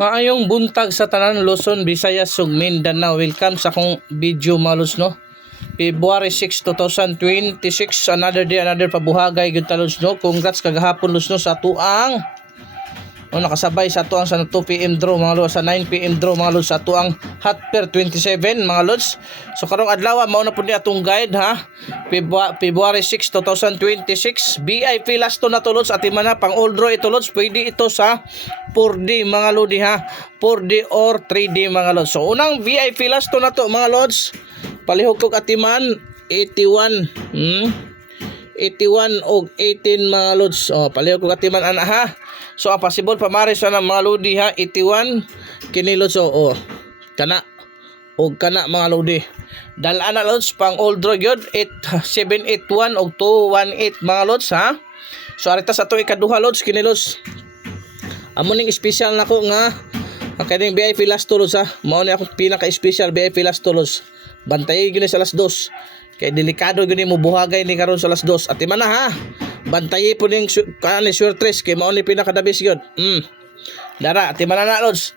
Maayong buntag sa tanan Luzon, Visayas, ug Mindanao. Welcome sa akong video malos no. February 6, 2026, another day, another pabuhagay gyud talos no. Congrats kagahapon Luz no sa tuang nakasabay sa tuang sa 2 PM draw mga lods, sa 9 PM draw mga lods, sa tuang Hot Pair 27 mga lods. So karong adlaw mao na pud ni atong guide ha. February 6, 2026, VIP last to na to lods, at man na pang all draw ito lods. Pwede ito sa 4D mga lodi ha, 4D or 3D mga lods. So unang VIP last to na to mga lods, palihog kog atiman 81 81 og 18 mga lods. Palihog kog atiman ana ha. So possible pamari sa ng mga lodi ha, 81 kini lods. Kana og kana mga lodi. Dalaan na lods pang all draw gyud 8781 og 218 mga lods ha. So arita sa to ikaduha lods kini lods. Amo ning special nako nga kaning VIP last to lods ha. Mao ni akong pinaka-special VIP last to lods. Bantay gyud sa alas 2. Kay delikado gyud mo buhagay ni karon sa alas 2. At man na ha. Bantayi po ning kanang shortress kay mao ni pinakadabis gyud. Dara atiman na lods.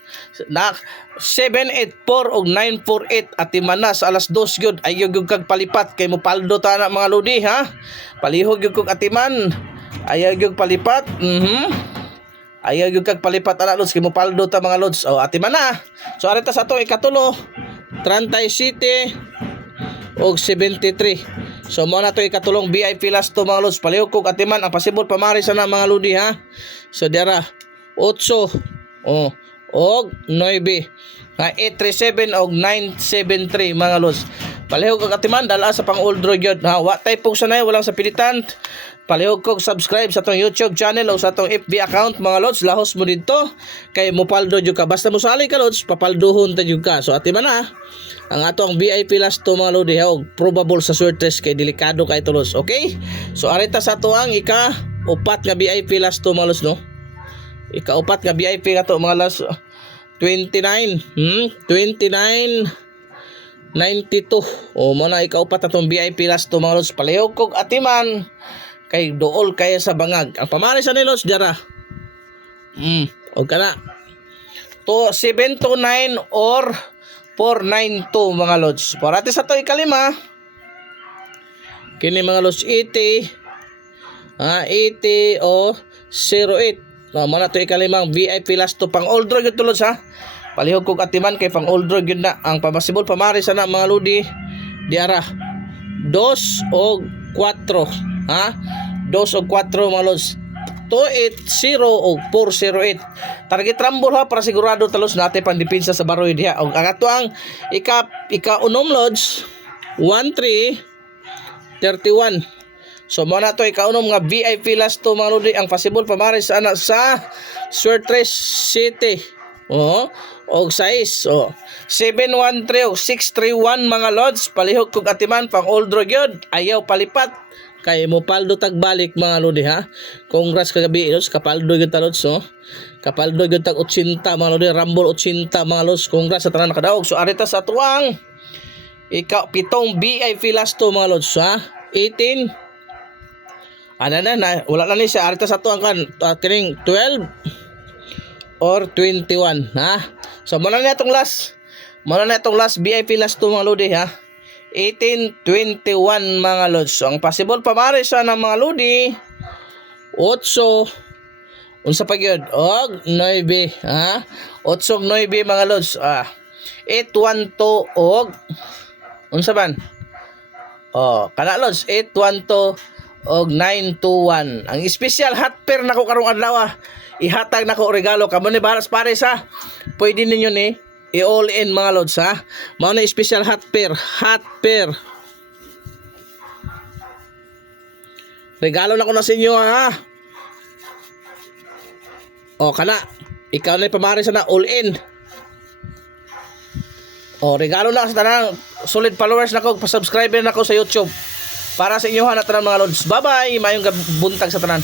784 og 948 atiman na sa alas 2 gyud. Ayo gyud kag palipat kay mo paldo ta na mga lodi ha. Palihog gyud kog atiman. Ayo gyud palipat. Ayo gyud kag palipat ana lods kay mo paldo ta mga lods. Atiman na. So arita sa to ikatulo 37 og 73. So mo na to ikatulong VIP last to mga lods. Palihog kog atiman ang possible pamari sa na mga lodi ha. So dera 8 og 9 837 og 973 mga lods. Palihog kog atiman dala sa pang all draw gyud ha. Wa tay pog sanay walang sa pilitan. Palihog kog subscribe sa tong YouTube channel o sa tong FB account mga lods. Lahos mo dito kay mopaldo jud ka. Basta mo sali ka lods, papaldohon ta jud ka. So atiman na ang atong VIP last to mga lodi ha, probable sa shortlist kay delikado kay to lods. Okay? So arita sa to ang ika-upat nga VIP last to mga lods no. Ika-upat nga VIP nga to mga lods 29 92. Mo na ika-upat atong VIP last to mga lods. Palihog kog atiman kay dool kaya sa bangag. Ang pamari sa nilos dara. O kana to 729 or 492 mga lods. Parati sa to ikalima kini mga lods 80 o 08. Mo na to ikalimang VIP last to pang all draw gyud to lods ha. Palihog kog atiman kay pang all draw gyud na ang possible pamari sa na mga lodi diara 2 og 4 ha. 2 og 4 mga lods. 280 o 408. Target rumble ha para sigurado talos natin pang depensa sa baroy diha. Og ang ato ang ika-unom lods 1331. So mo na to ika-unom nga VIP last to mga lodi ang possible pamari sa ana sa Shortress City. Og 6 713 og 631 mga lods. Palihog kog atiman pang all draw gyud. Ayaw palipat kay mo paldo tagbalik mga lodi ha. Congrats kagabi lods, kapaldo gyud ta lods kapaldo gyud tag 80 mga lodi, rumble 80 mga lods. Congrats sa tanan nakadaog. So arita sa tuang ika-pitong VIP last to mga lods ha. 18 wala na ni siya. Arita sa tuang kan kining 12 or 21 ha. So mo na itong last VIP last to mga lodi ha. 1821 mga lods. So ang possible pamari sa ng mga lodi 8 unsa pa gyud og 9 ha. 8 og 9 mga lods. 812 og unsa ban kana lods 812 og 921. Ang special hot pair nako karong adlaw ihatag nako regalo kamo ni baras pares ha. Pwede ninyo ni i-all in mga lods ha. Mao na special hot pair. Regalo na ko na sa inyo ha. Kana ikaw na pamari sa na all in. Regalo na sa tanang solid followers nako, pa-subscribe na ako sa YouTube para sa inyo ha na tanan mga lods. Bye bye. Mayong buntag sa tanan.